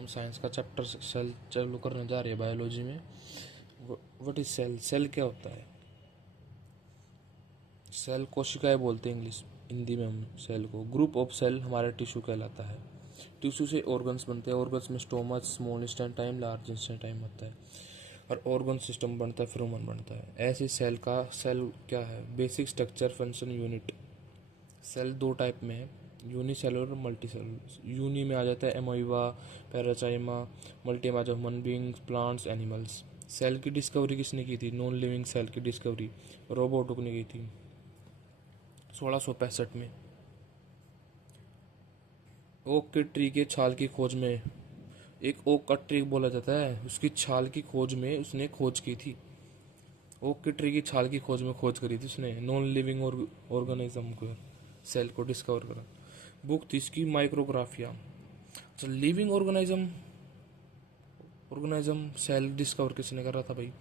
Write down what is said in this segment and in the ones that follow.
हम साइंस का chapter cell चालू करने जा रहे हैं बायोलॉजी में। What is cell? सेल क्या होता है? सेल कोशिकाएं बोलते हैं इंग्लिश हिंदी में हम सेल को। ग्रुप ऑफ सेल हमारा टिश्यू कहलाता है। टिश्यू से ऑर्गन्स बनते हैं। ऑर्गन्स में stoma, small intestine, large intestine होता है और ऑर्गन सिस्टम बनता है, फिर ह्यूमन बनता है। ऐसे सेल क्या है? Basic structure, function, unit. Cell दो टाइप में है, यूनिसेलुलर और मल्टी सेलुलर। यूनि में आ जाता है एमोइबा, पैराचाइमा। मल्टी में आ जाता है human beings, plants, animals. Cell की डिस्कवरी किसने की थी? नॉन लिविंग सेल की डिस्कवरी रोबोट ने की थी 1665 में। ओक के ट्री के छाल की खोज में, एक ओक का ट्री बोला जाता है, उसकी छाल की खोज में उसने खोज की थी। ओक के ट्री की छाल की खोज में खोज करी थी उसने, नॉन लिविंग ऑर्गेनिज्म को, सेल को डिस्कवर करा। बुक थी इसकी माइक्रोग्राफिया। अच्छा, living organism organism cell discover किसने करा था भाई?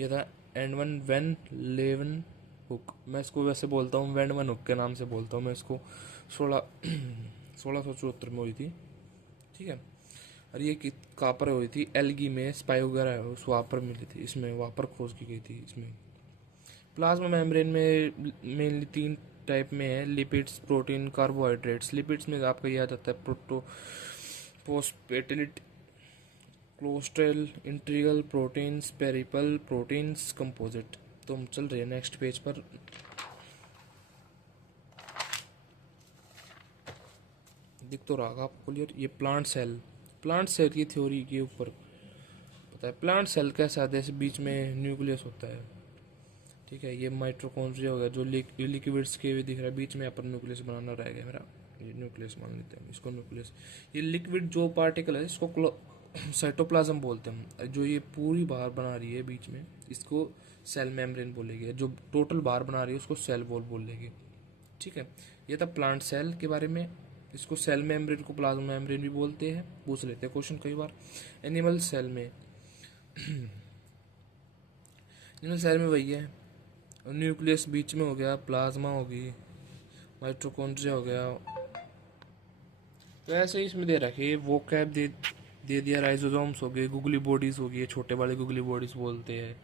ये था एडवन वैन लेवन हुक। मैं इसको वैसे बोलता हूँ वैन वन हुक के नाम से बोलता हूँ मैं इसको। 1674 में हुई थी, ठीक है। और ये कहाँ पर हुई थी? एल्गी में स्पाई वगैरह उस वहाँ पर मिली थी, इसमें वहाँ पर खोज की गई थी इसमें। प्लाज्मा मेम्ब्रेन में मेनली तीन टाइप में है, लिपिड्स, प्रोटीन, कार्बोहाइड्रेट्स। लिपिड्स में आपका ये आ जाता है phospholipid, cholesterol, integral proteins, peripheral proteins, composite. तो हम चल रहे हैं नेक्स्ट पेज पर। दिख तो रहा आपको क्लियर? ये प्लांट सेल की थ्योरी के ऊपर पता है। प्लांट सेल कैसा है? जैसे बीच में न्यूक्लियस होता है, ठीक है। ये माइटोकॉन्ड्रिया हो गया जो लिक्विड्स के भी दिख रहा है, बीच में अपन न्यूक्लियस बनाना रह गया मेरा। ये न्यूक्लियस मान लेते हैं इसको, न्यूक्लियस। ये लिक्विड जो पार्टिकल है इसको साइटोप्लाज्म बोलते हैं। जो ये पूरी बाहर बना रही है बीच में, इसको सेल मेम्ब्रेन बोलेंगे। जो टोटल बाहर बना रही है उसको सेल वॉल बोलेंगे, ठीक है। ये था प्लांट सेल के बारे में। इसको सेल मेम्ब्रेन को प्लाज्मा मेम्ब्रेन भी बोलते हैं, पूछ लेते हैं क्वेश्चन कई बार। एनिमल सेल में एनिमल सेल में वही है, न्यूक्लियस बीच में हो गया, प्लाज्मा होगी, माइटोकॉन्ड्रिया हो गया। तो ऐसे ही इसमें दे रखे वो कैब दे दिया। राइजोसोम्स हो गए, गुगली बॉडीज हो गई, छोटे वाले गुगली बॉडीज बोलते हैं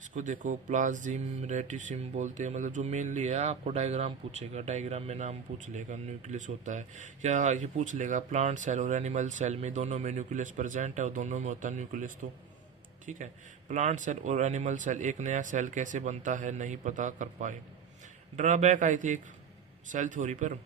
इसको। देखो प्लाज्म रेटिसिम बोलते हैं। मतलब जो मेनली है आपको डायग्राम पूछेगा, डायग्राम में नाम पूछ लेगा, न्यूक्लियस होता है क्या ये पूछ लेगा। प्लांट सेल और एनिमल सेल में दोनों में न्यूक्लियस प्रेजेंट है और दोनों में होता है न्यूक्लियस, तो ठीक है। प्लांट सेल और एनिमल सेल, एक नया सेल कैसे बनता है नहीं पता कर पाए। ड्रॉबैक आई थी एक सेल थ्योरी पर,